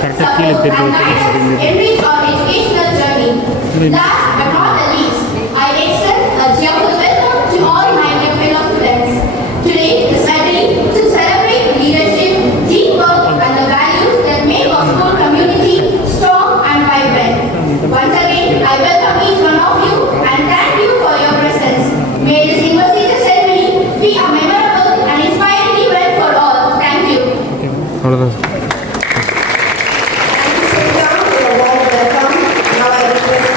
support, கீழே and guidance enrich our educational journey. Last but not the least, I extend a cheerful welcome to all my dear fellow students. Today is my day to celebrate leadership, teamwork, and the values that make our school community strong and vibrant. Once again, I welcome each one of you and thank you for your presence. May this university ceremony be a memorable and inspiring event for all. Thank you. அவ்வளோதான் sir. Sit down for a warm welcome. Now I request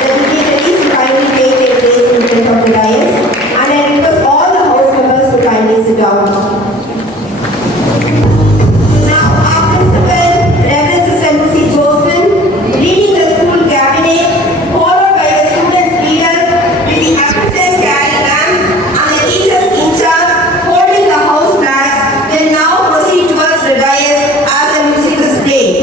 the dignitaries to kindly take their place in front of the dais, and I request all the house members to kindly sit down. Now, our principal, Reverend Sister Lucy Josephine, leading the school cabinet, followed by the students' leaders with the assistants carrying lamps and the teachers in charge holding the house flags, will now proceed towards the dais as the music is played.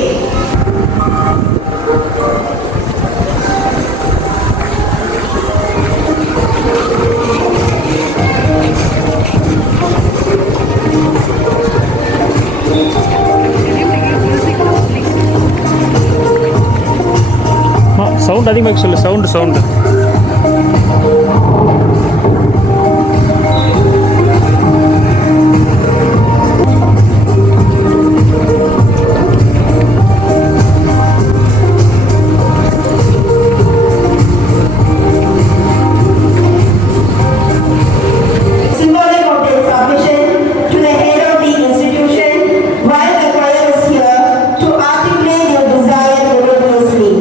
Sound அதிகமாக சொல்லு. Sound Symbolic of their submission to the head of the institution, while the choir is here to articulate their desire melodiously.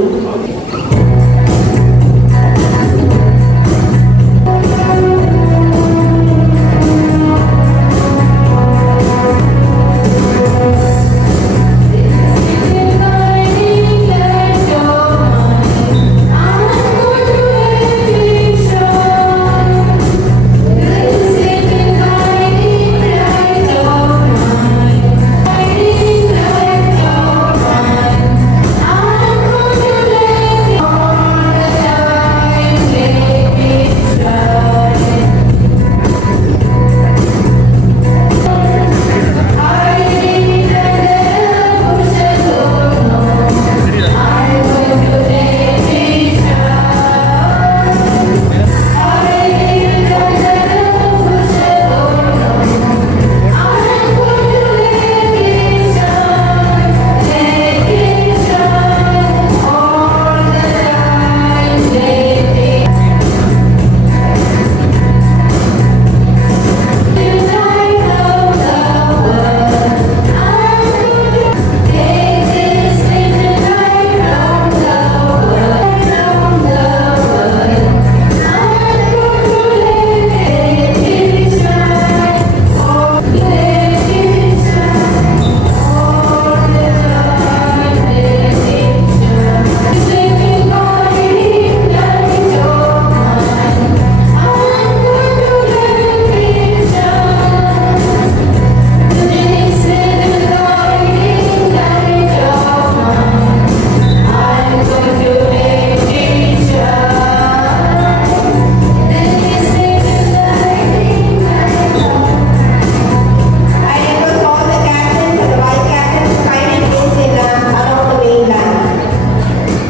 I request all the captains and the vice captains to kindly place their lamps around the main lamp.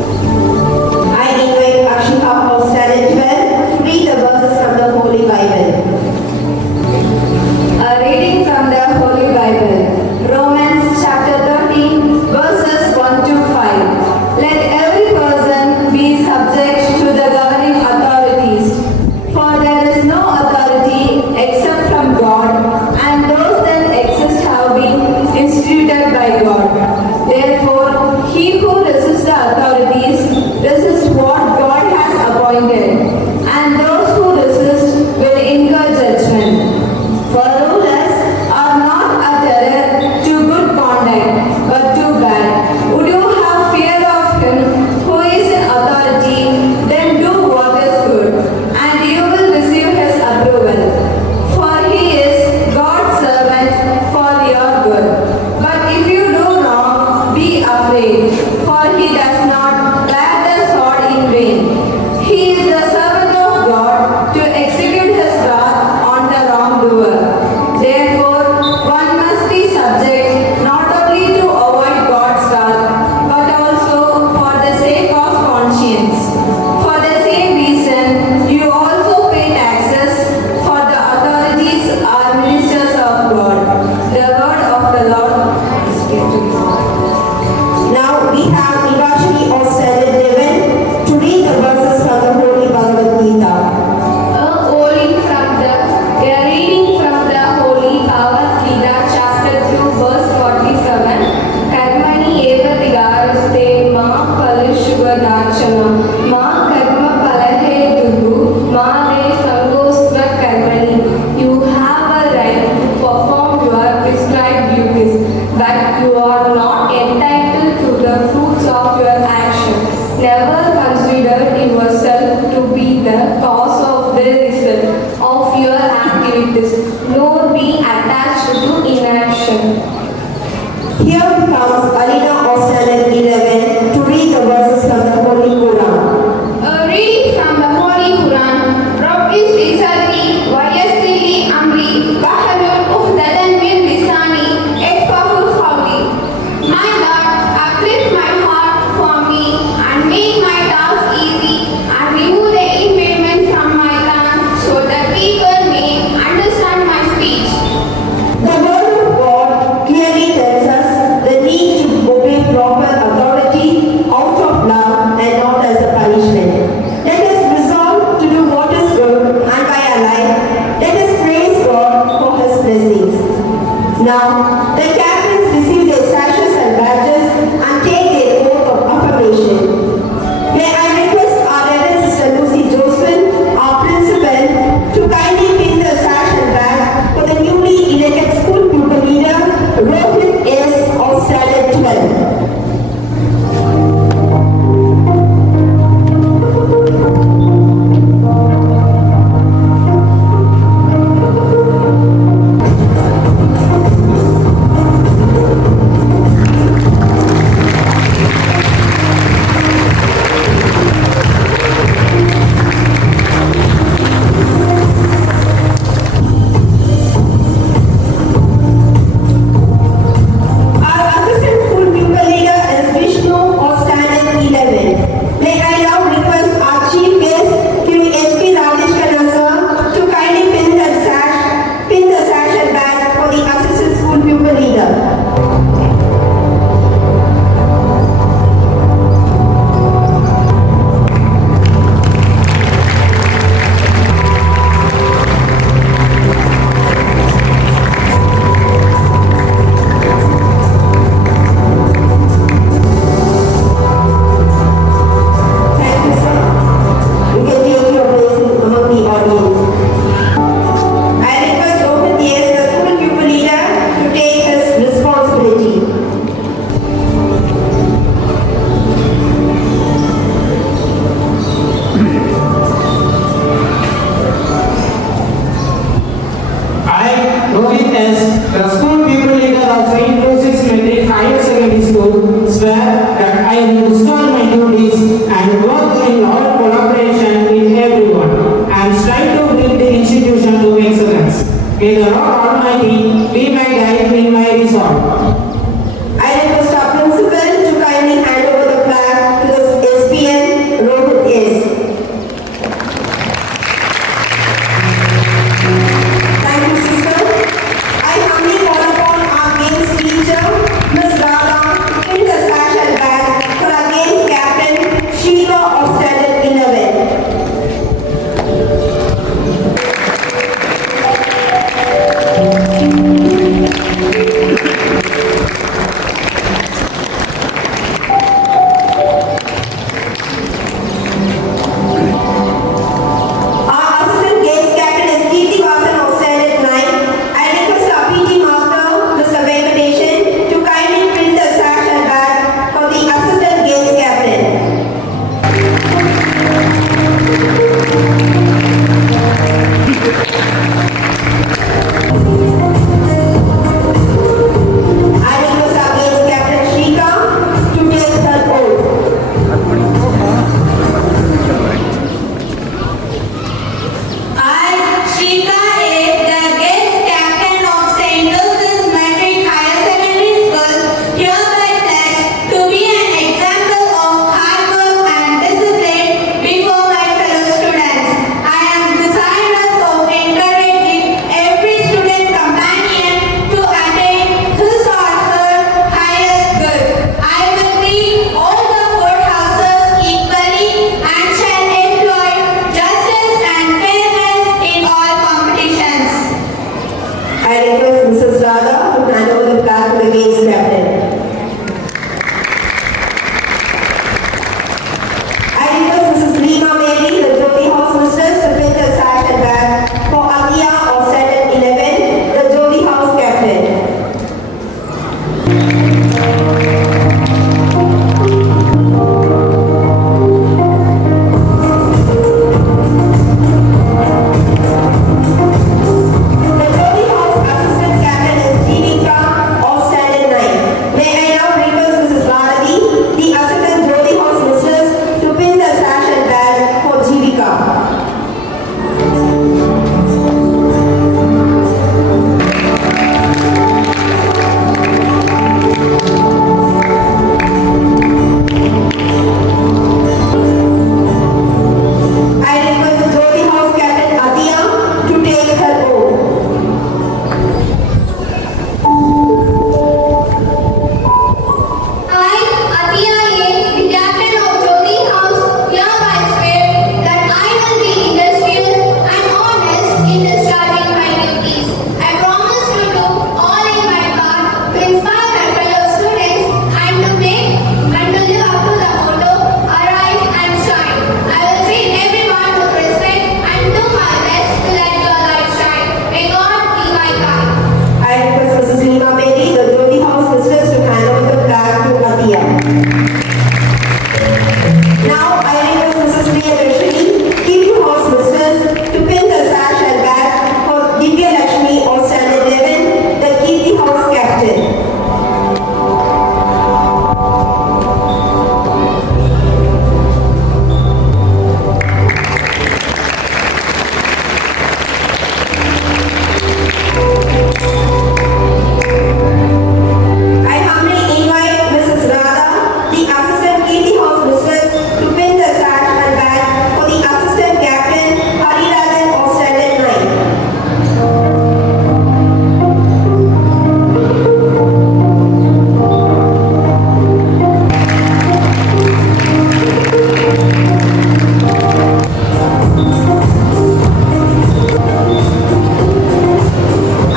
I invite Akshika of Standard 12 to read the verses from the Holy Bible. A reading from the Holy Bible, Romans chapter 13, verses 1 to 5. Let every person be subject to the governing authorities, for there is no authority except from God, and those that exist have been instituted by God. Therefore, he who resists the authorities resists what God has appointed, and those who resist will incur judgment. For rulers are not a terror to good conduct, but to bad. Would you have fear of him who is in authority? Then do what is good, and you will receive his approval. For he is God's servant for your good. But if you do wrong, be afraid, for he does not bear the sword in of your action. Never consider yourself to be the cause of the result of your activities, nor be attached to inaction. Here comes Alina of Standard 11 to read the verses from the Holy Quran. A reading from the Holy Quran. Rabbi Rizati, Vayasili Amri, Baharul Ukhdadan min Lisani, Ekfahul Khawli. My Lord, uplift my heart for Now I request Mrs. Priyadarshini, Keep House Mistress, to pin the sash and bag for Divya Lakshmi or Standard 11, the Keep House Captain. I humbly invite Mrs. Radha, the Assistant Keep House Mistress, to pin the sash and bag for the Assistant Captain, Hariradhan of Standard 9.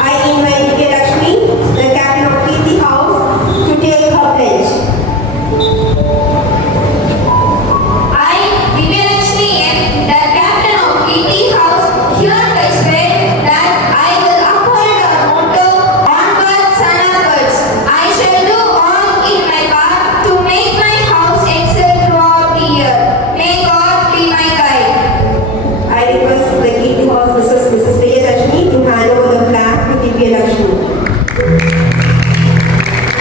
I invite Divya Lakshmi, the captain of Keep House, to take her pledge. I, Divya Lakshmi, the captain of Keep House, hereby swear that I will uphold the motto onwards and upwards. I shall do all in my power to make my house excel throughout the year. May God be my guide. I request the Keep House Mrs. Priyadarshini to hand over the flag to Divya Lakshmi.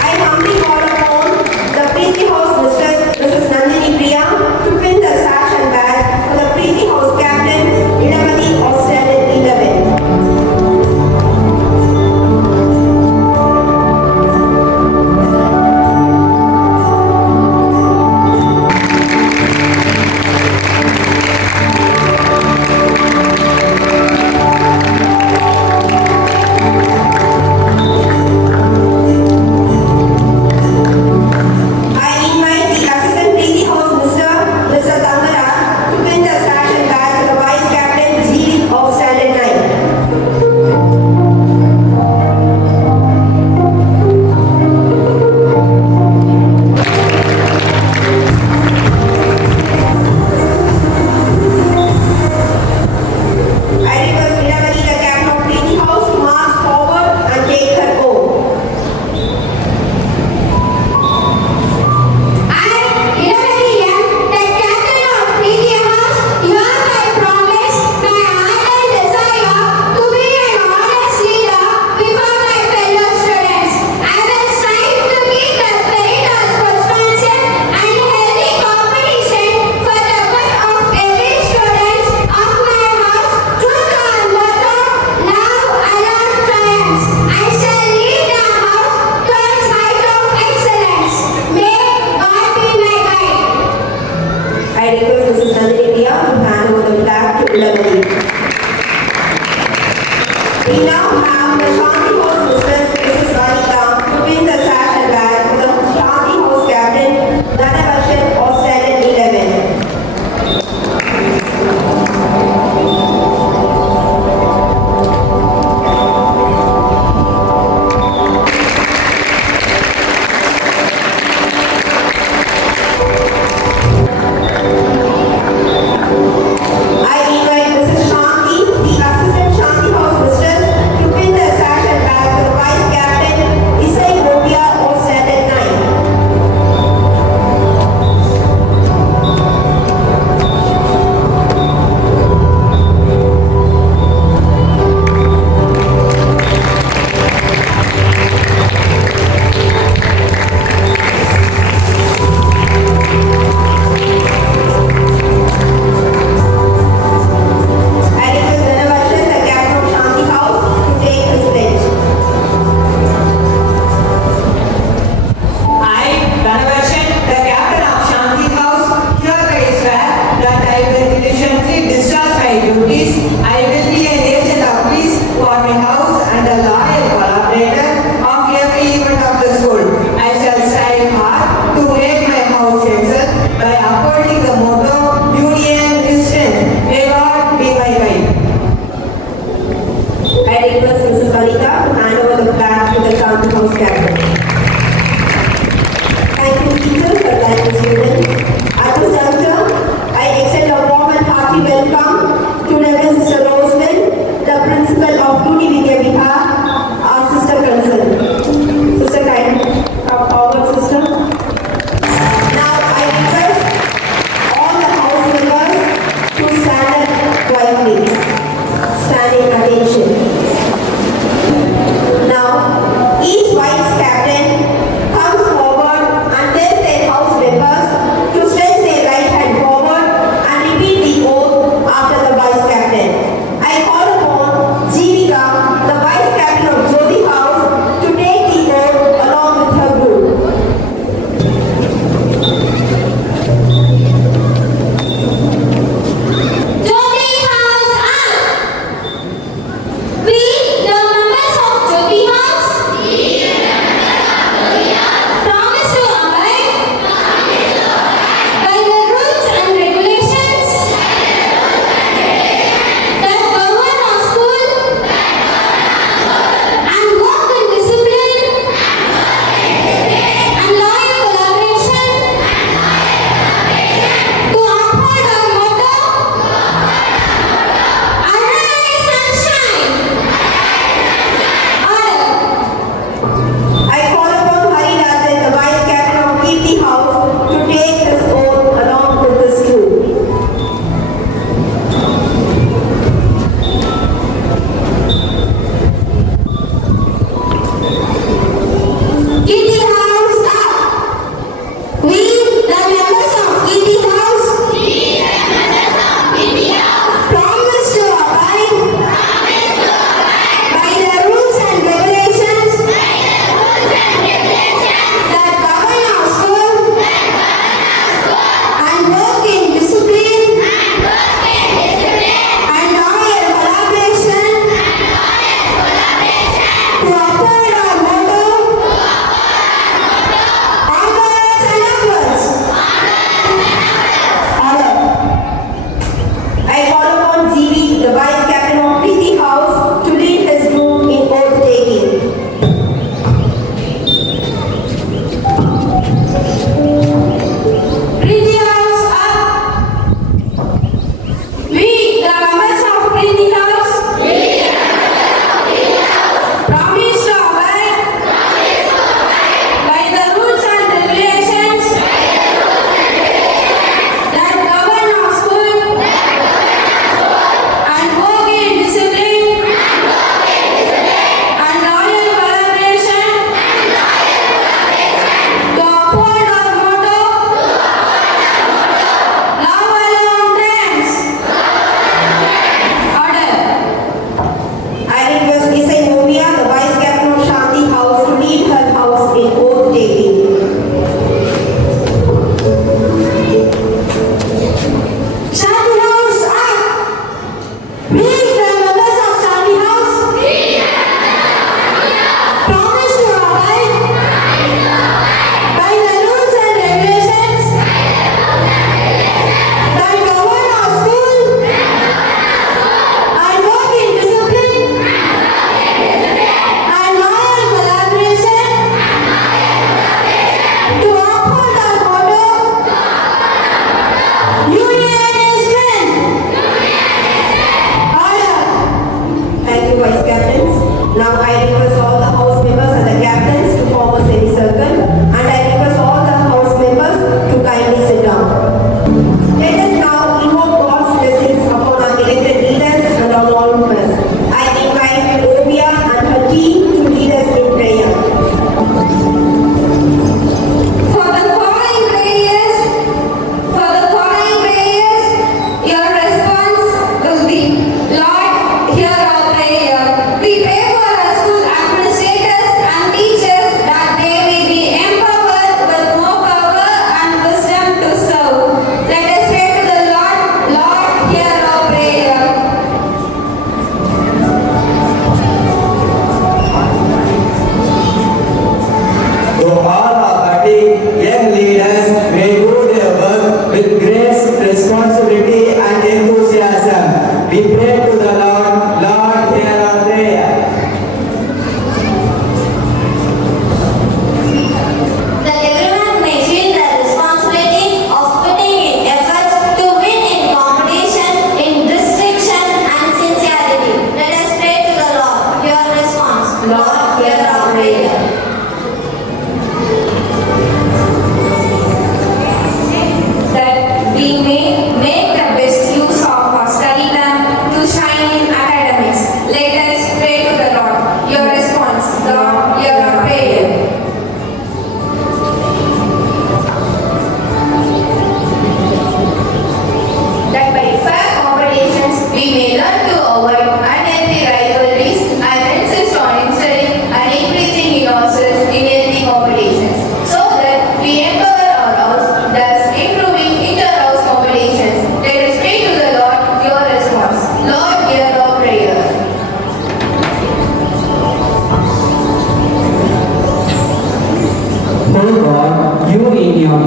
I humbly call upon the Preeti House Mistress, Mrs. Nandini Priya, to pin the sash and bag for the Preeti House Captain, Inamati of Standard 11. I invite the Assistant Preeti House Mr. Tangara, to pin the sash and bag for the Vice Captain, G of Standard 9. I request Inamati, the captain of Preeti House, to march forward and take her oath. I, Inamati, the captain of Keep House, hereby promise my ardent desire to be an honest leader before my fellow students. I will strive to keep the spirit of sportsmanship and healthy competition for the good of every student of my house. Truth or motto, love alone triumphs. I shall lead the house to its height of excellence. May God be my guide. I request Mrs. Nandini Priya to hand over the flag to Inamati. We now have the Shanti House Mistress, Mrs. Vanita, to pin the sash and bag for the Shanti House Captain, Dhanavarshan of Standard 11. I invite Mrs. Shanti, the Assistant Shanti House Mistress, to pin the sash and bag for the Vice Captain, Isai Bhotia of Standard 9. I request Dhanavarshan, the captain of Shanti House, to take his pledge. I, Dhanavarshan, the captain of Shanti House, hereby swear that I will diligently discharge my duties. I will be an agent of peace for my house and a loyal collaborator of every event of the school. I shall strive hard to make my house excel by upholding the motto, union is strength. May God be my guide. I request Mrs. Vanita to hand over the flag to the Shanti House Captain. Thank you, teachers, and thank you, students. At this juncture, I extend a warm and hearty welcome to Reverend Sister Rosemary, the principal of Duty Vidya Vihar, our sister concern. Sister, kind come forward, sister.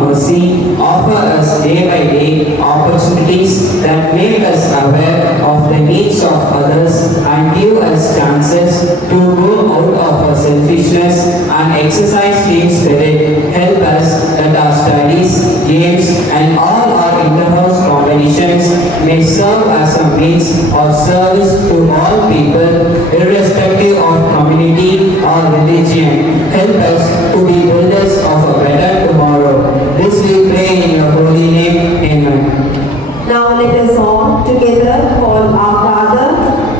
mercy, offer us day by day opportunities that make us aware of the needs of others and give us chances to go out of our selfishness and exercise team spirit. Help us that our studies, games and all our inter-house competitions may serve as a means of service to all people irrespective of community or religion. Help us to be builders of a better tomorrow. This we pray in your holy name. Amen. Now let us all together call our Father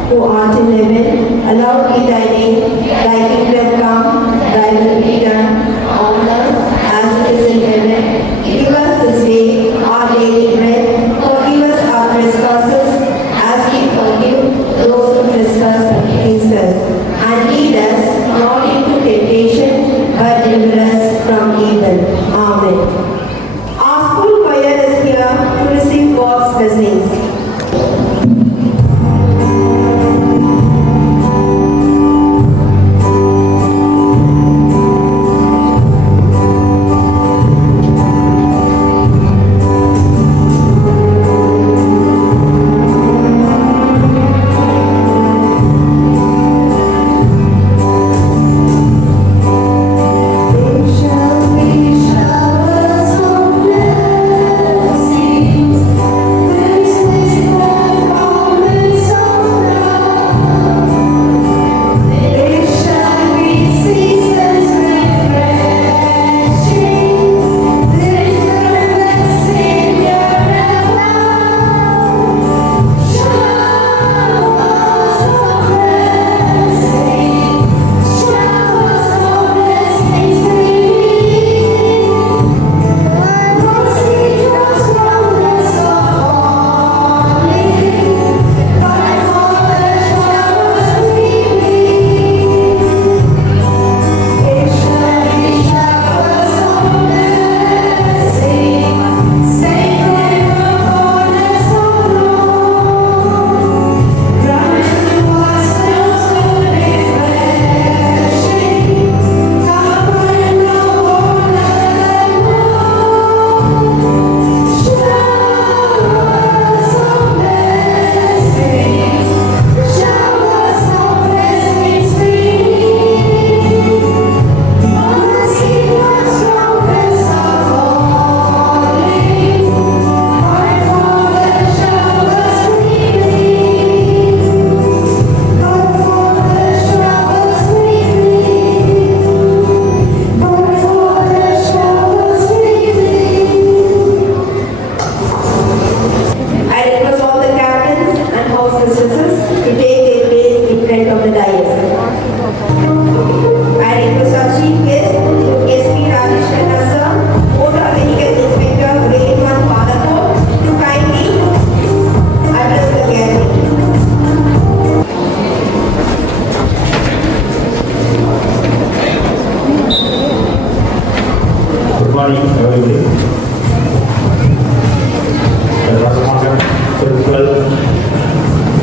who art in heaven, hallowed be thy name, thy kingdom come, thy will be done on earth as it is in heaven. Give us this day our daily bread, forgive us our trespasses as we forgive those who trespass against us. And lead us not into temptation, but deliver us from evil. Amen. Our school choir is here to receive God's blessings.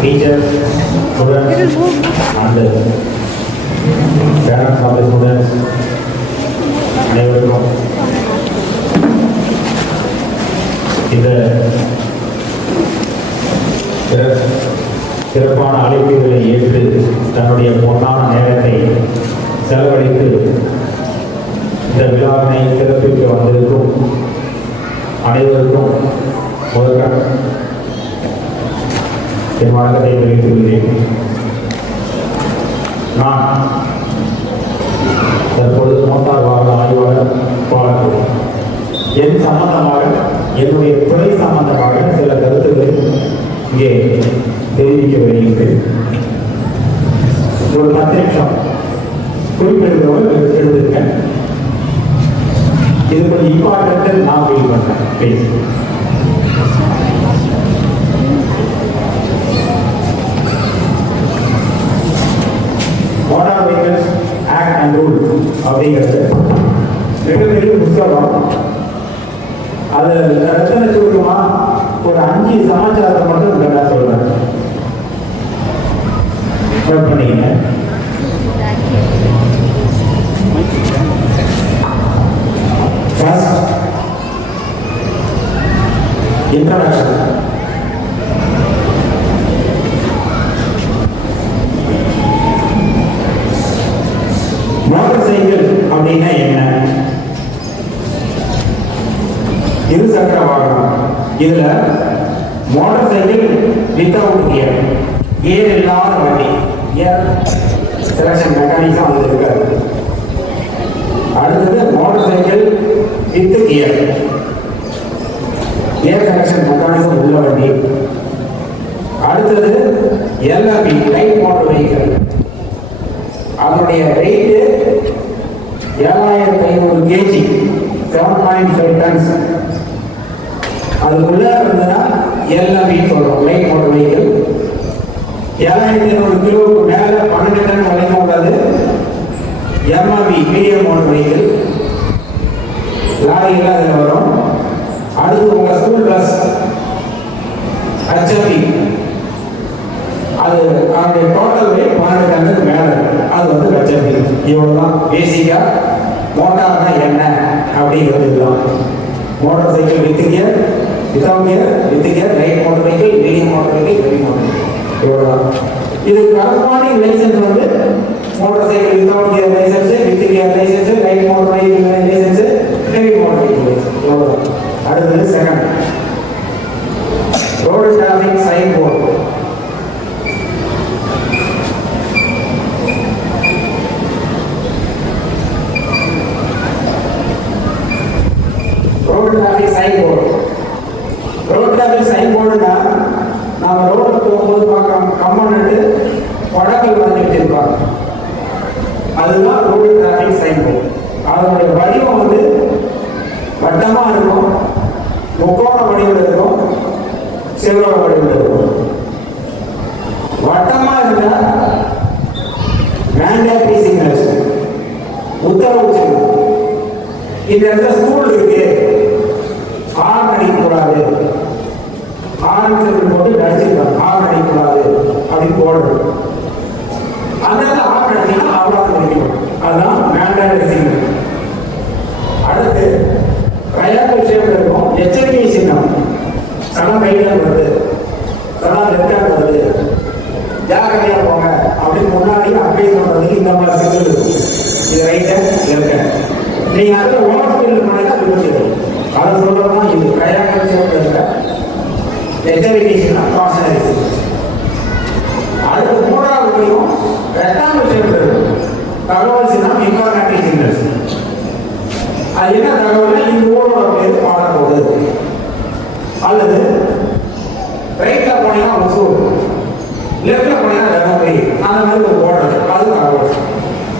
teachers, students, and parents of the students, அனைவருக்கும் இந்த சிறப்பான அழைப்புகளை ஏற்று தன்னுடைய பொன்னான நேரத்தை செலவழித்து இந்த விழாவினை சிறப்பிக்க வந்திருக்கும் அனைவருக்கும் முதற்கண் என் வணக்கத்தை தெரிவித்துக் கொள்கிறேன். நான் தற்பொழுது மோட்டார் வாகன ஆய்வாளர் பாலக்கூர். என் சம்பந்தமாக என்னுடைய துறை சம்பந்தமாக சில கருத்துக்களை இங்கே தெரிவிக்க வருகின்றேன். ஒரு 10 நிமிஷம் குறிப்பிடுகிறவர்கள் எழுதுங்க. இது கொஞ்சம் இம்பார்ட்டன்ட் நான் ஃபீல் பண்ணேன். Please. Motor vehicles act and rule அப்படிங்கிறது மிகப்பெரிய புத்தகம். அது ரத்தன சுருக்கமா ஒரு 5 சமாச்சாரத்தை மட்டும் நான் சொல்றேன். நோட் பண்ணிக்கங்க. First, introduction. மோட்டார் சைக்கிள் அப்படின்னா என்ன? இருசக்கர வாகனம். இதுல motor cycle without gear, gear இல்லாத வண்டி, கியர் செலக்ஷன் மெக்கானிசம் அது இருக்காது. அடுத்தது motor cycle with gear, gear selection mechanism உள்ள வண்டி. அடுத்தது எல்எம்பி, லைட் மோட்டார் வெஹிக்கிள். அதனுடைய வெயிட் 7500 கேஜி, 7.5 டன்ஸ். அதுக்குள்ள இருந்ததுன்னா எல்எம்பி சொல்றோம், லைட் மோட்டார் வெஹிக்கிள். 7500 கிலோவுக்கு மேல 12 டன் வரைக்கும் உள்ளது எம்எம்பி, மீடியம் மோட்டார் வெஹிக்கிள். லாரிகள் அதில் வரும். அடுத்து உங்க ஸ்கூல் பஸ் ஹெச்எம்பி, அது அதனுடைய டோட்டல் வெயிட் 12 டன்னுக்கு மேல, அது வந்து ஹெச்எம்பி. இவ்வளவுதான் பேசிக்கா மோட்டார்னா என்ன அப்படிங்கிறது. இதுதான் motorcycle with gear, without gear, with gear, light motor vehicle, medium motor vehicle, heavy motor vehicle. இவ்வளவுதான். இது கரஸ்பாண்டிங் லைசன்ஸ் வந்து motorcycle without gear licence, with gear licence, light motor vehicle licence, heavy motor vehicle licence. இவ்வளவுதான். அடுத்தது second, road traffic sign board. Road traffic sign board. Road traffic sign போர்டுனா நாம ரோட்ல போகும்போது பார்க்குறோம், கம்பௌண்ட் படங்கள் வந்து வச்சிருப்பாங்க. அதுதான் ரோடு டிராஃபிக் சைன் போர்டு. அதனுடைய வடிவம் வந்து வட்டமா இருக்கும், முக்கோண வடிவில் இருக்கும், செவ்வக வடிவில் இருக்கும். வட்டமா இருந்தா மேண்டேட்டரி சிக்னல்ஸ், உத்தரவு சின்னம். இந்த இடத்துல ஸ்கூல் இருக்கு, ஹார்ன் அடிக்கக்கூடாது, ஹார்ன் சிக்னல் போட்டு நடிச்சிருக்காங்க, ஹார்ன் அடிக்கக்கூடாது அப்படின்னு போடுறது. அந்த ஹார்ன் அடிச்சீங்கன்னா அவ்வளோ நினைக்கணும். அதுதான் மேண்டேட்டரி சிக்னல். அடுத்து ட்ரையாங்கிள் ஷேப்ல இருக்கும் எச்சரிக்கை சின்னம். சனம் ரைட் ஹேண்ட் வருது, சனம் லெஃப்ட் ஹேண்ட் வருது, ஜாக்கிரதையா போங்க அப்படின்னு முன்னாடி அட்வைஸ் பண்றதுக்கு இந்த மாதிரி சிக்னல் இருக்கும். இது ரைட் ஹேண்ட், லெஃப்ட் ஹேண்ட். நீங்க அதில் ஓவர் ஸ்பீட் பண்ணா விபத்து. அதை சொல்றதுதான் இது ட்ரையாங்கிள் ஷேப்ல இருக்க எச்சரிக்கை சின்னம், காஷனரி சிக்னல். அடுத்து மூன்றாவது வரையும் ரெக்டாங்கிள் ஷேப்ல இருக்கும் தகவல் சின்னம், இன்ஃபர்மேட்டரி சிக்னல்ஸ். அது என்ன தகவல்? இந்த ஊரோட பேர் மாறப்போகுது, அல்லது ரைட்ல போனீங்கன்னா ஒசூர், லெஃப்ட்ல போனீங்கன்னா தர்மபுரி, அந்த மாதிரி ஒரு ஓடுறது, அது தகவல்.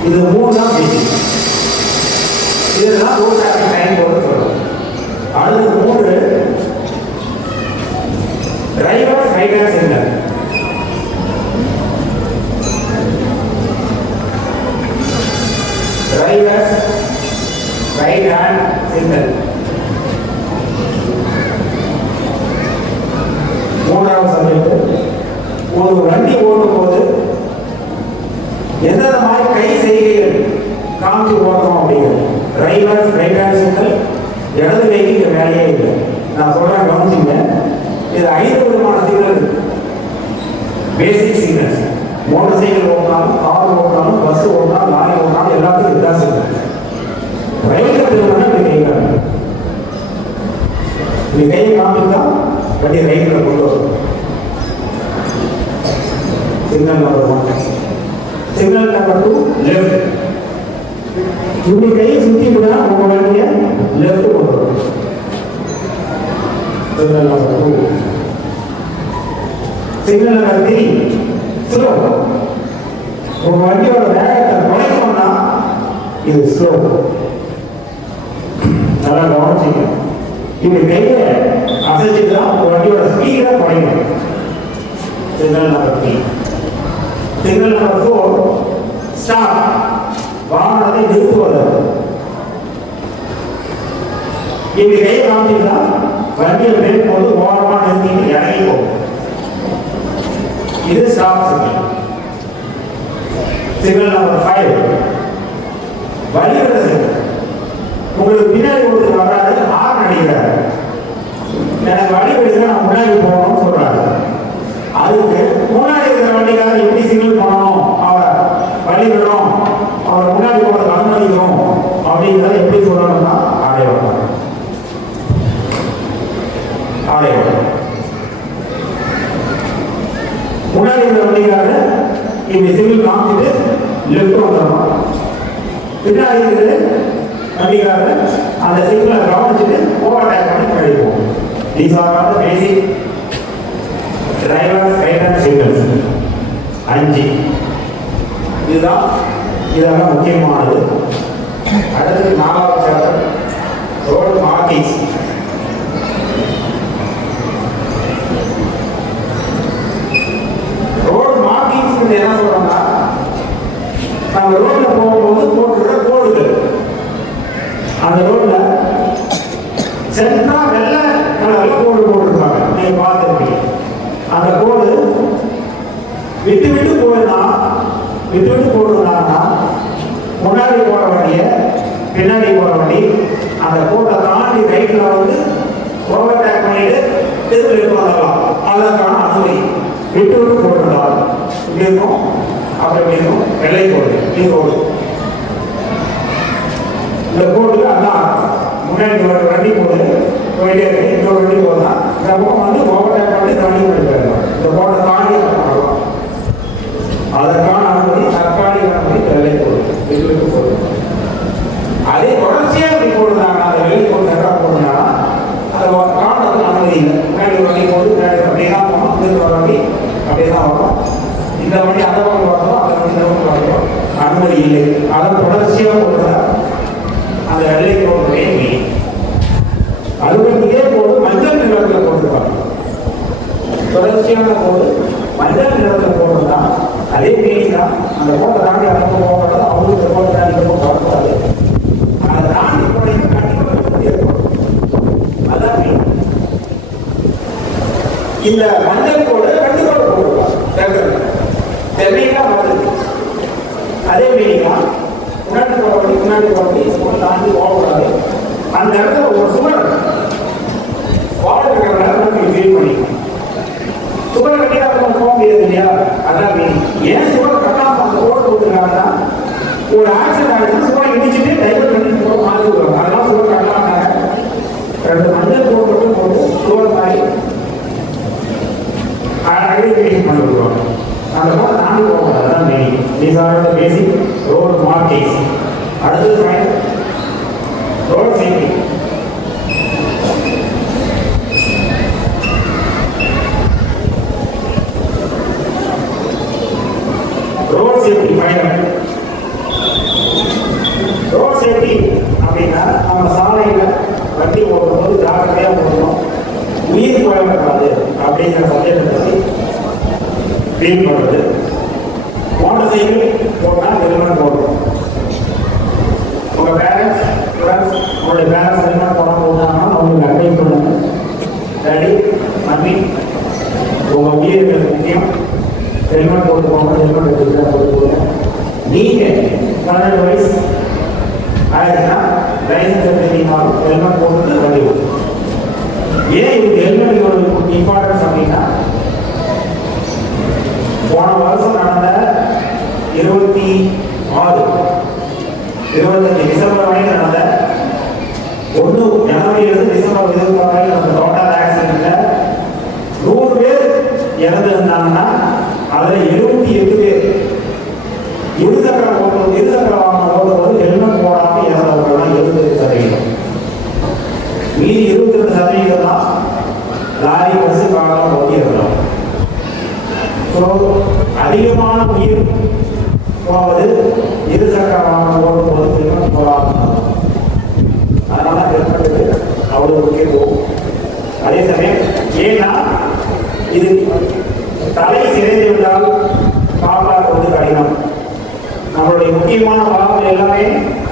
இது மூணு தான் பேசிக். இதுதான் ரோட் டிராஃபிக் சைன் போர்டு சொல்றோம். அடுத்து மூன்று driver right hand signal. Driver right hand signal. மூன்றாவது சப்ஜெக்ட், ஒரு வண்டி ஓடும் போது எந்த மாதிரி கை செய்கைகள் காமிச்சு ஓடணும் அப்படிங்கிறது. டிரைவர் ரைட் ஹேண்ட் சிக்னல், இடது கைக்கு இங்க வேலையே இல்லை. நான் சொல்றேன், கவனிச்சுங்க. இது 5 விதமான சிக்னல் இருக்கு. பேசிக் சிக்னல்ஸ். மோட்டார் சைக்கிள் ஓடினாலும், கார் ஓடினாலும், பஸ் ஓடினாலும், லாரி ஓடினாலும் எல்லாத்துக்கும் இதுதான் சிக்னல். ரயில்ல திரும்பினா இப்படி கை காணும். இப்படி கையை காமிச்சா வண்டி ரயில்ல கொண்டு வரும். Signal number 1. சிக்னல் நம்பர் 2, லெஃப்ட். இப்படி கையை சுத்தி விடா உங்க வண்டியை லெஃப்ட் கொண்டு வரும். Signal number 2. சிக்னல் நம்பர் 3, ஸ்லோ. உங்க வண்டியோட வேகத்தை குறைக்கணும்னா இது ஸ்லோ. நல்லா கவனிச்சிங்க. இப்படி கையை அசைச்சுதான் உங்க வண்டியோட ஸ்பீடை குறைக்கணும். Signal number 3. சிக்னல் நம்பர் 4, ஸ்டாப். வாகனத்தை நிறுத்துவது. இப்படி கையை காமிச்சீங்கன்னா வண்டியை பிரேக் போது ஓரமா நிறுத்திட்டு இறங்கி போகும். இது ஸ்டாப் சிக்னல். சிக்னல் நம்பர் 5, வழிவிட சிக்னல். உங்களுக்கு பின்னாடி ஒருத்தர் வர்றாரு, ஹார்ன் அடிக்கிறாரு, எனக்கு வழி ஆலயம். முன்னாடி இந்த வண்டிக்காக இப்படி சிவில் காமிச்சிட்டு லெஃப்ட் வந்துடணும். பின்னாடி இருக்குது வண்டிக்காக அந்த சிவிலை கவனிச்சுட்டு ஓவர் டேக் பண்ணி முன்னாடி போகும். These are all the basic driver guidance signals. 5 இதெல்லாம் முக்கியமானது. அடுத்தது 4வது chapter road markings. Road markings என்ன சொல்றோம்னா, நம்ம ரோட்ல போகும்போது போட்டுற கோடுகள், அந்த ரோட்ல சென்ட்ரா வெள்ளை கலர்ல கோடு போட்டிருப்பாங்க, நீங்க பார்த்துருப்பீங்க. அந்த கோடு விட்டு விட்டு போடுறாங்கன்னா முன்னாடி போற வண்டியை பின்னாடி போற வண்டி அந்த கோட்டை தாண்டி ரைட்ல வந்து ஓவர்டேக் பண்ணிட்டு திரும்ப எடுத்து வந்துடலாம். அதற்கான அனுமதி. விட்டு போட்டுருந்தால் இப்படி இருக்கும், அப்படி இருக்கும். வெள்ளை கோடு, இது கோடு. இந்த கோட்டுக்கு அதான் முன்னாடி ஒரு வண்டி போகுது, போயிட்டே இருக்கு. இன்னொரு வண்டி போகுதுன்னா இந்த பக்கம் வந்து ஓவர்டேக் பண்ணி இந்த வண்டி பண்ணி போயிடலாம். இந்த கோட்டை தாண்டி பண்ணலாம். அதற்கான அனுமதி தற்காலிக அனுமதி வெள்ளை கோடு, விட்டு போகுது. அதே தொடர்ச்சியா இப்படி போடுறாங்க, அந்த வெள்ளை கோடு தக்கா போடுறாங்கன்னா அதை காணுறதுக்கு அனுமதி இல்லை. முன்னாடி ஒரு வண்டி போகுது, பின்னாடி அப்படியே தான் போகணும். திரும்ப ஒரு வண்டி அப்படியே தான் வரும். இந்த வண்டி அந்த பக்கம் வரணும், அந்த வண்டி இந்த பக்கம் வரணும், அனுமதி இல்லை. அதை தொடர்ச்சியா போடுறதா அந்த வெள்ளை கோடுடைய மீன். அதுக்கு இதே போது மஞ்சள் நிறத்தில் போட்டுருப்பாங்க. தொடர்ச்சியான கோடு மஞ்சள் நிறத்தில் போடுறதா அதே மீன் தான். அந்த கோட்டை தாண்டி அந்த பக்கம் போகக்கூடாது, அவங்களுக்கு கோட்டை தாண்டி இந்த பக்கம் வரக்கூடாது. அதை தாண்டி போனீங்கன்னா கண்டிப்பாக இருக்கும். அதான் மீன். இந்த மஞ்சள் கோடு ரெண்டு கோடு போட்டுருப்பாங்க. தென்னைக்கா வருது. அதே மீனிங்கா முன்னாடி போக தாண்டி போகக்கூடாது. அந்த இடத்துல ஒரு சுவர் வாழ்க்கை ஃபீல் பண்ணிக்கணும். சுவர் கட்டியா போக முடியாது இல்லையா? அதான் மீனிங். ஏன் சுவர் கட்டாம அந்த ரோடு போட்டுருக்காங்கன்னா, ஒரு ஆக்சிடென்ட் ஆகிடுச்சு, சுவர் இடிச்சுட்டு டைவர்ட் பண்ணி போக மாற்றிடுவாங்க. அதெல்லாம் சுவர் கட்டாமட்டாங்க. ரெண்டு மஞ்சள் போட்டு சுவர் மாதிரி ஐடென்டிஃபிகேஷன் பண்ணி விடுவாங்க. அந்த ரோடு தாண்டி போகக்கூடாது. அதான் meaning. These are the basic road markings. அடுத்தது road safety. Road safety final. Road safety அப்படின்னா நம்ம சாலையில் வண்டி ஓடும்போது ஜாக்கிரதையாக போடணும், உயிர் போயிடக்கூடாது அப்படிங்கிற சப்ஜெக்டை பற்றி க்ளீன் பண்ணுறது. மோட்டர் சைக்கிள் போட்டால் ஹெல்மெட் போடணும். உங்கள் பேரண்ட்ஸ் உங்களுடைய பேரண்ட்ஸ் ஹெல்மெட் போடாங்கன்னா அவங்களுக்கு அட்வைஸ் பண்ணுங்க. டேடி மம்மி உங்கள் உயிர்கள் முக்கியம், ஹெல்மெட் போட்டு போங்க, ஹெல்மெட் எடுத்துக்கிட்டா போட்டு போங்க. நீங்கள் 12 வயசு ஆயிடுச்சுன்னா லைசன்ஸ் எடுத்துக்கிட்டாலும் ஹெல்மெட் போட்டு வண்டி ஓடும். ஏன் இதுக்கு ஹெல்மெட் ஒரு இம்பார்ட்டன்ஸ் அப்படின்னா, போன வருஷம் நடந்த 25 டிசம்பர் வரைக்கும் நடந்த 1 ஜனவரியிலிருந்து டிசம்பர் 26 வரைக்கும் நடந்த டோட்டல் ஆக்சிடென்ட்ல 100 பேர் இறந்துருந்தாங்கன்னா அதில் 78 பேர் இருசக்கர வாகனம் ஓடும்போது ஹெல்மெட் போடாமல் இறந்தவர்கள் தான் 78%. மீதி 22% தான் லாரி பஸ் காலம் ஓட்டி இருந்தாங்க. ஸோ அதிகமான உயிர் போவது இருசக்கர வாகனம் ஓடும்போது ஹெல்மெட் போடாமல். அதனால ஹெல்மெட்டுக்கு அவ்வளோ முக்கியத்துவம். அதே சமயம் ஏன்னா இது தலை சிதைந்து விட்டால் காப்பாற்றுவது கடினம். நம்மளுடைய முக்கியமான பாகங்கள் எல்லாமே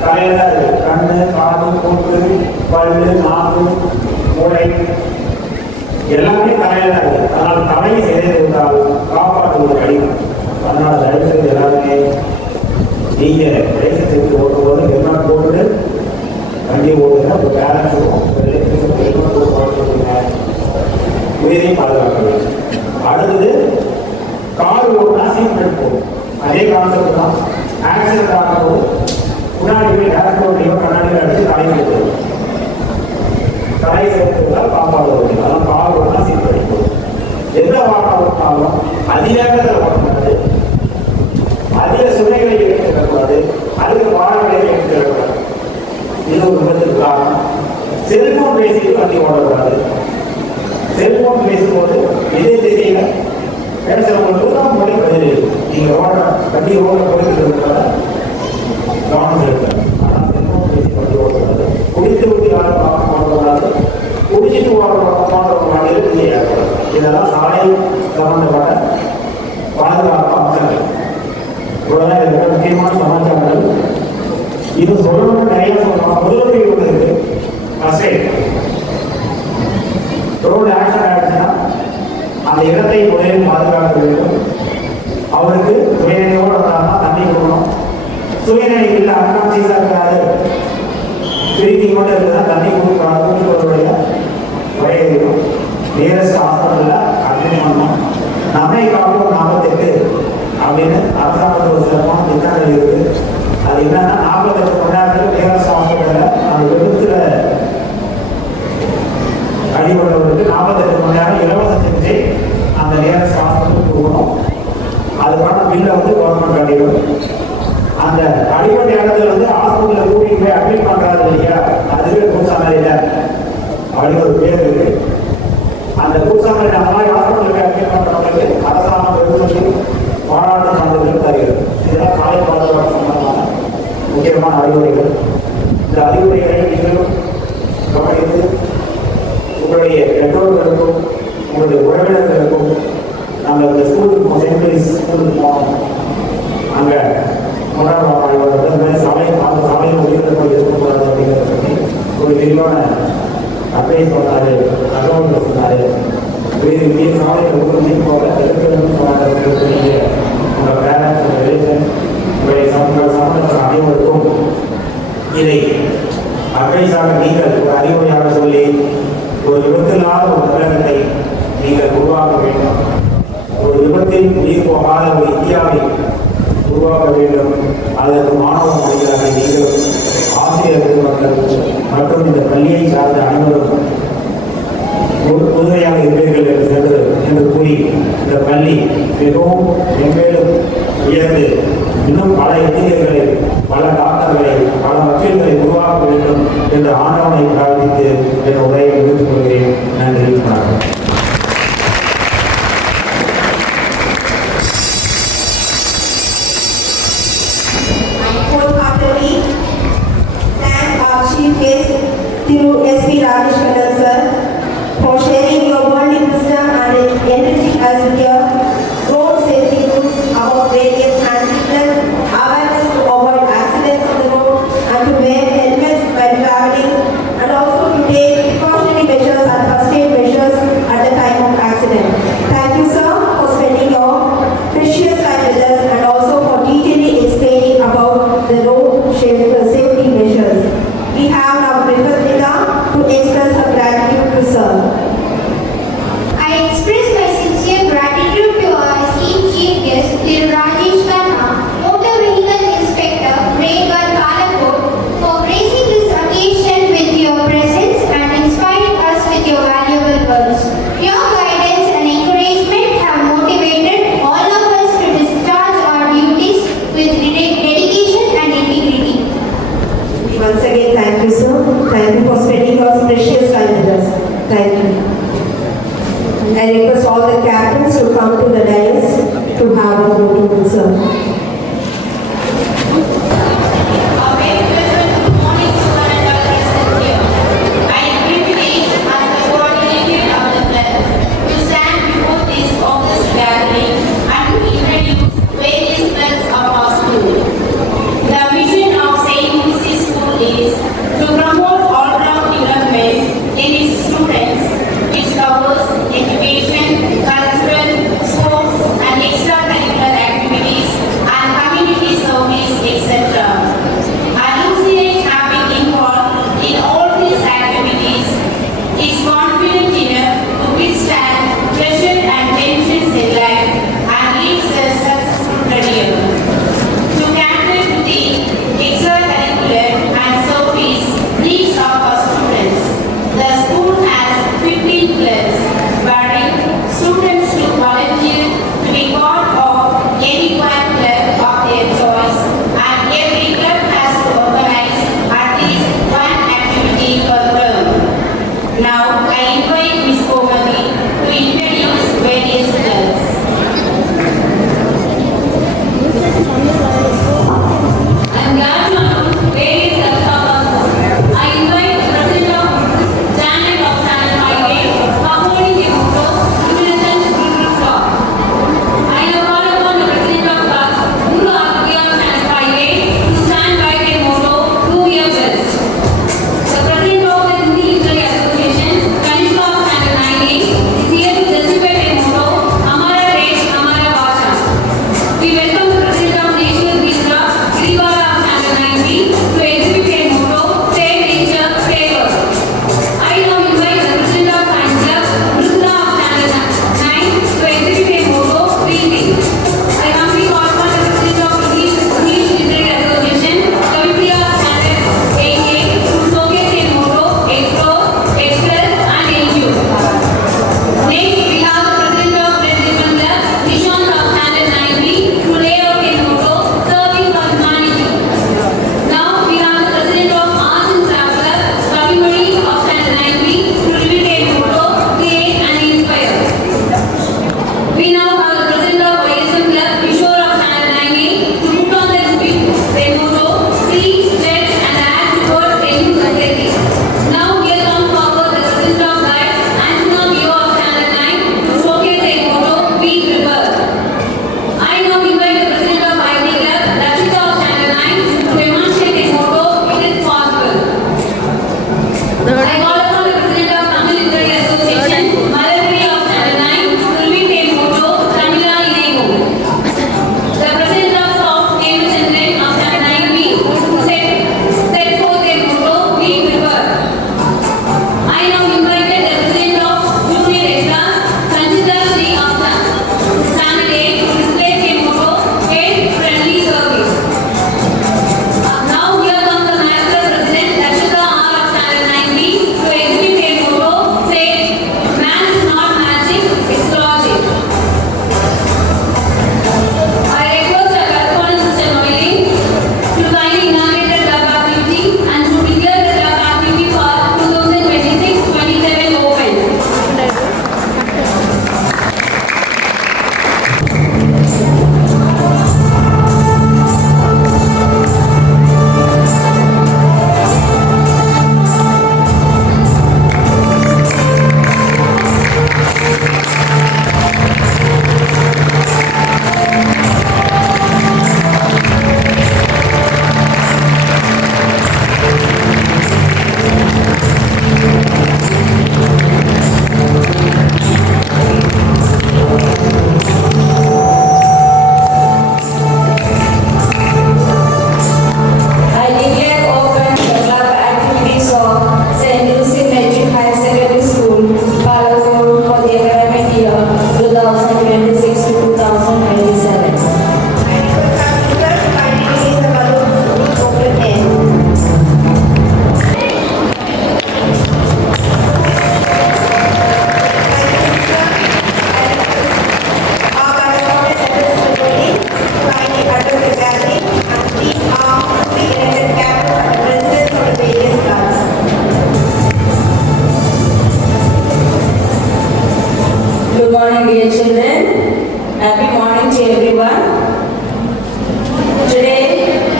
தலையில தான் இருக்கு. கண்ணு, காது, மூக்கு, பல்லு, நாக்கு, மூளை எல்லாமே தலையில தான் இருக்கு. அதனால தலையை சிதைந்து விட்டால் காப்பாற்றுவது கடினம். அதனால தயவுசெய்து எல்லாருமே நீங்க லைசன்ஸ் எடுத்து ஓட்டும்போது ஹெல்மெட் போட்டுட்டு வண்டி ஓட்டுங்க. உங்க பேரண்ட்ஸுக்கும் ஹெல்மெட் போட்டு ஓட்டுங்க, உயிரையும் பாதுகாக்க. அடுத்தது கார் ஓட்டுனா சீட் பெல்ட் போடும். அதே கான்செப்ட் தான். ஆக்சிடென்ட் ஆகும்போது முன்னாடி போய் டேரக்ட் ஓட்டியோ கண்ணாடியில் அடிச்சு தலையை சேர்த்து தான் காப்பாடு வரும். அதெல்லாம் பால் தான் சீர்படிக்கும். எந்த வாகனம் ஓட்டினாலும் அதிவேகத்தில் ஓட்டக்கூடாது, அதிக சுமைகளை எடுத்துக்கூடாது, அதிக பாடங்களை எடுத்துக்கூடாது. இது ஒரு விபத்துக்கு காரணம். செல்போன் பேசிட்டு வண்டி ஓடக்கூடாது. செல்போன் பேசும்போது இதே திசையில பேசுறவங்களுக்கு தான் மொழி பதில். நீங்க வண்டி ஓட போயிட்டு இருக்கிறத கவனம் செலுத்தணும். ஆனால் செல்போன் பேசி வண்டி ஓடக்கூடாது. குடித்து ஊற்றி ஓடக்கூடாது. குடிச்சிட்டு ஓடுற வண்டியில் விதி ஏற்படும். இதெல்லாம் சாலை சம்பந்தப்பட்ட பாதுகாப்பு அம்சங்கள். இவ்வளவுதான் இருக்கிற முக்கியமான சமாச்சாரங்கள். இது சொல்லணும்னு நிறைய சொல்லணும். முதலுதவி ஒன்று இருக்கு. First eight. ரோடு ஆக்சிடென்ட் ஆயிடுச்சுன்னா அந்த இடத்தை முதலில் பாதுகாக்க வேண்டும். அவருக்கு சுயநினைவோடு இருந்தால்னா தண்ணி கொடுக்கணும். சுயநிலை இல்லை, அன்கான்சியஸாக இருக்காது, திருப்பி கொண்டு இருக்குதுன்னா தண்ணி கொடுக்குறாங்க. கூட்டுறவுடைய வயதிலும் நியரஸ்ட் ஹாஸ்பிட்டலில் அட்மிட் பண்ணணும். நம்மை காப்போம் 48 அப்படின்னு அரசாங்கத்தில் ஒரு சிறப்பான திட்டங்கள் இருக்குது. அது என்னன்னா 48 மணி நேரத்தில் நியரஸ்ட் ஹாஸ்பிட்டலில் அந்த விபத்தில் அடிபட்டவருக்கு 48 மணி நேரம் இலவச சிகிச்சை அந்த நியரஸ்ட் ஹாஸ்பிட்டலுக்கு கொடுக்கணும். அதுக்கான பில்லை கவர்மெண்ட் அடிக்கும். அந்த அடிப்படை இடத்துல ஹாஸ்பிட்டலில் கூட்டிட்டு போய் அட்மிட் பண்ணுறாரு இல்லையா, அதுவே கூச்சாமரியில அப்படி ஒரு பேர் இருக்கு. அந்த கூச்சாமரி அந்த மாதிரி ஹாஸ்பிட்டலுக்கு அட்மிட் பண்ணுறவங்களுக்கு அரசாங்கம் வெகுமதி பாராட்டு சான்றிதழ்கள் தருகிறது. இதெல்லாம் சாலை பாதுகாப்பு சம்பந்தமான முக்கியமான அறிவுரைகள். இந்த அறிவுரைகளை நீங்களும் கவனித்து உங்களுடைய பெற்றோர்களுக்கும் உங்களுடைய உறவினர்களுக்கும் நாங்கள் இந்த ஸ்கூலுக்கு சென்ட்ரல் ஸ்கூலுக்கு போனோம், அங்கே கொண்டாடுவாங்க சாலையில் அந்த சாலையில் உயிரிழப்பு இருக்கக்கூடாது அப்படிங்கிறத பற்றி ஒரு விரிவான அட்வைஸ் சொன்னார், தகவல் சொன்னார். வேறு இந்திய சாலையில் உறுதி போல எதிர்ப்பு சொன்னாங்க. உங்கள் பேரண்ட்ஸ், உங்கள் ரிலேஷன், உங்களுடைய சம்பந்தப்பட்ட அனைவருக்கும் இதை அட்வைஸாக நீங்கள் ஒரு அறிவுரையாக சொல்லி ஒரு விபத்தில்லாத ஒரு தமிழகத்தை நீங்கள் உருவாக்க வேண்டும். ஒரு விபத்தில் உயிர் போகாத ஒரு இந்தியாவை உருவாக்க வேண்டும். அதற்கு மாணவ மொழிகளாக நீங்களும் ஆசிரியர் பெருமக்கள் மற்றும் இந்த பள்ளியை சார்ந்த அனைவரும் உறுதுணையாக இருப்பீர்கள் என்று கூறி இந்த பள்ளி மிகவும் மென்மேலும் உயர்ந்து இன்னும் பல இந்தியர்களை, பல டாக்டர்களை, பல வக்கீல்களை உருவாக்க வேண்டும் என்ற ஆண்டவனை பிரார்த்தித்து என் உரையை முடித்துக் கொள்கிறேன். நன்றி, வணக்கம். Chief guest Thiru S.P. Rajesh Kandal sir for sharing your worldly wisdom and enriching us with your road safety rules about various hand-signals, awareness to avoid accidents on the road and to wear helmets while traveling, and also to take precautionary measures and first aid measures at the time of accident. Thank you sir for spending your precious time with us and also for detailing explaining about the road safety measures. We have now Rita to express her gratitude to sir. I express my sincere gratitude to our esteemed chief guest, Thiru Rajesh Khanna, Motor Vehicle Inspector, Grade 1 Kalapur, for gracing this occasion with your presence and inspiring us with your valuable words. Your guidance and encouragement have motivated all of us to discharge our duties with dedication and integrity. Once again, thank you sir. Thank you for spending your precious time with us. Thank you. I request all the captains to come to the dais to have a photo with sir. A very pleasant good morning to one and all present here. I am privileged as the coordinator of the club to stand before this august gathering and to introduce various clubs of our school. The vision of St. Lucy's School is to promote all-round development in its students, which covers education, cultural, sports, and extracurricular activities morning, dear children. Happy morning to everyone. Today,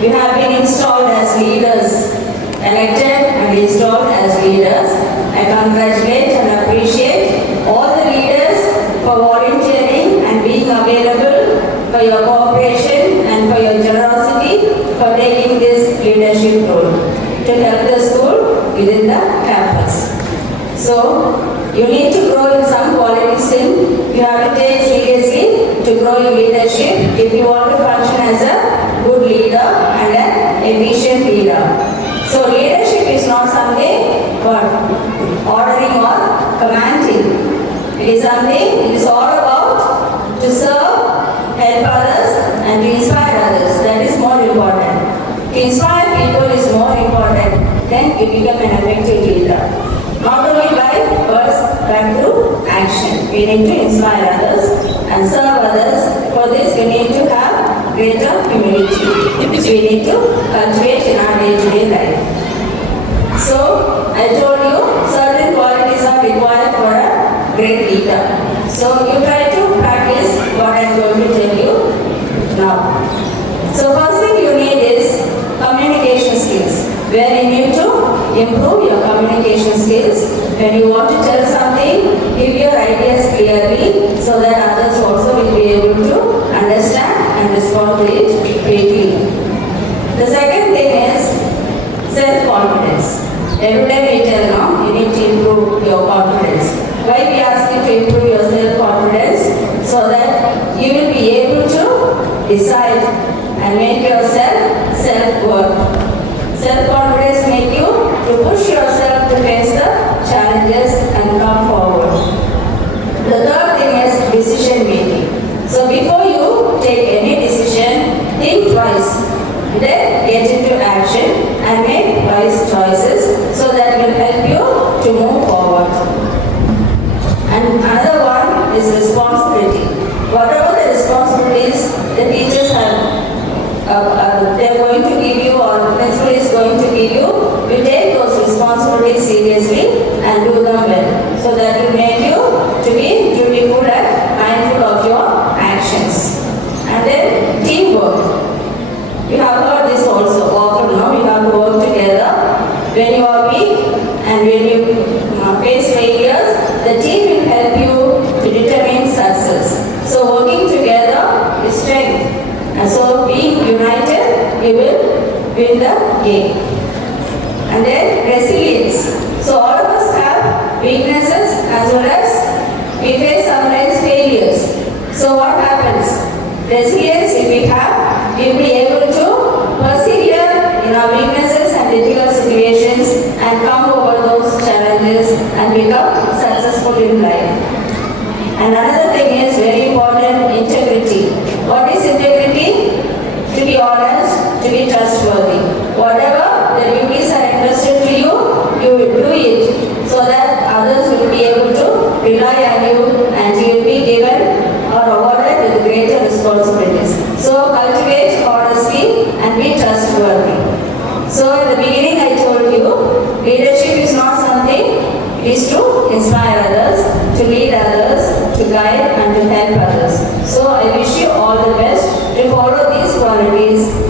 we have been installed as leaders, elected and installed as leaders. I congratulate and appreciate all the leaders for volunteering and being available, for your cooperation and for your generosity for taking this leadership role to help the school within the campus. So, you need to grow in some qualities in. You have to take seriously to grow your leadership if you want to function as a good leader and an efficient leader. So leadership is not something what ordering or commanding. It is something, it is all about to serve, help others and to inspire others. That is more important. To inspire people is more important than to become an effective leader. Not only by words but through action. We need to inspire others and serve others. For this we need to have greater humility, which we need to cultivate in our day-to-day life. So, I told you certain qualities are required for a great leader. So, you try to practice what I am going to tell you now. So, first thing you need is communication skills, where you need to improve your communication skills. When you want to tell something, give your ideas clearly so that others also will be able to understand and respond to it quickly. The second thing is self-confidence. Every time we tell now, you need to improve your confidence. Why we ask you to improve your self-confidence? So that you will be able to decide and make yourself self-worth. Self-confidence make you to push yourself to face the challenges and come forward. The third thing is decision making. So before you take any decision, think twice. Then get into action and make wise choices so that will help you to move forward. And another one is responsibility. Whatever the responsibilities the teachers have they are going to give you or the principal is going to give you, you take those responsibilities seriously and do them well. So that will make you to be dutiful and mindful of your actions. And then teamwork. You have heard this also often now, you have to work together. When you are weak and when you face failures, the team will help you to determine success. So working together is strength. And so being united, you will win the game. And then resilience. So all of us have weaknesses as well as we face sometimes failures. So what happens? Resilience if we have, we will be able to persevere in our weaknesses and difficult situations and come over those challenges and become successful in life. And another thing is very important, integrity. What is integrity? To be honest, to be trustworthy. Whatever the duties are entrusted to you, you will do it so that others will be able to rely on you and you will be given or awarded with greater responsibilities. So cultivate honesty and be trustworthy. So in the beginning I told you, leadership is not something, it is to inspire others, to lead others, to guide and to help others. So I wish you all the best to follow these qualities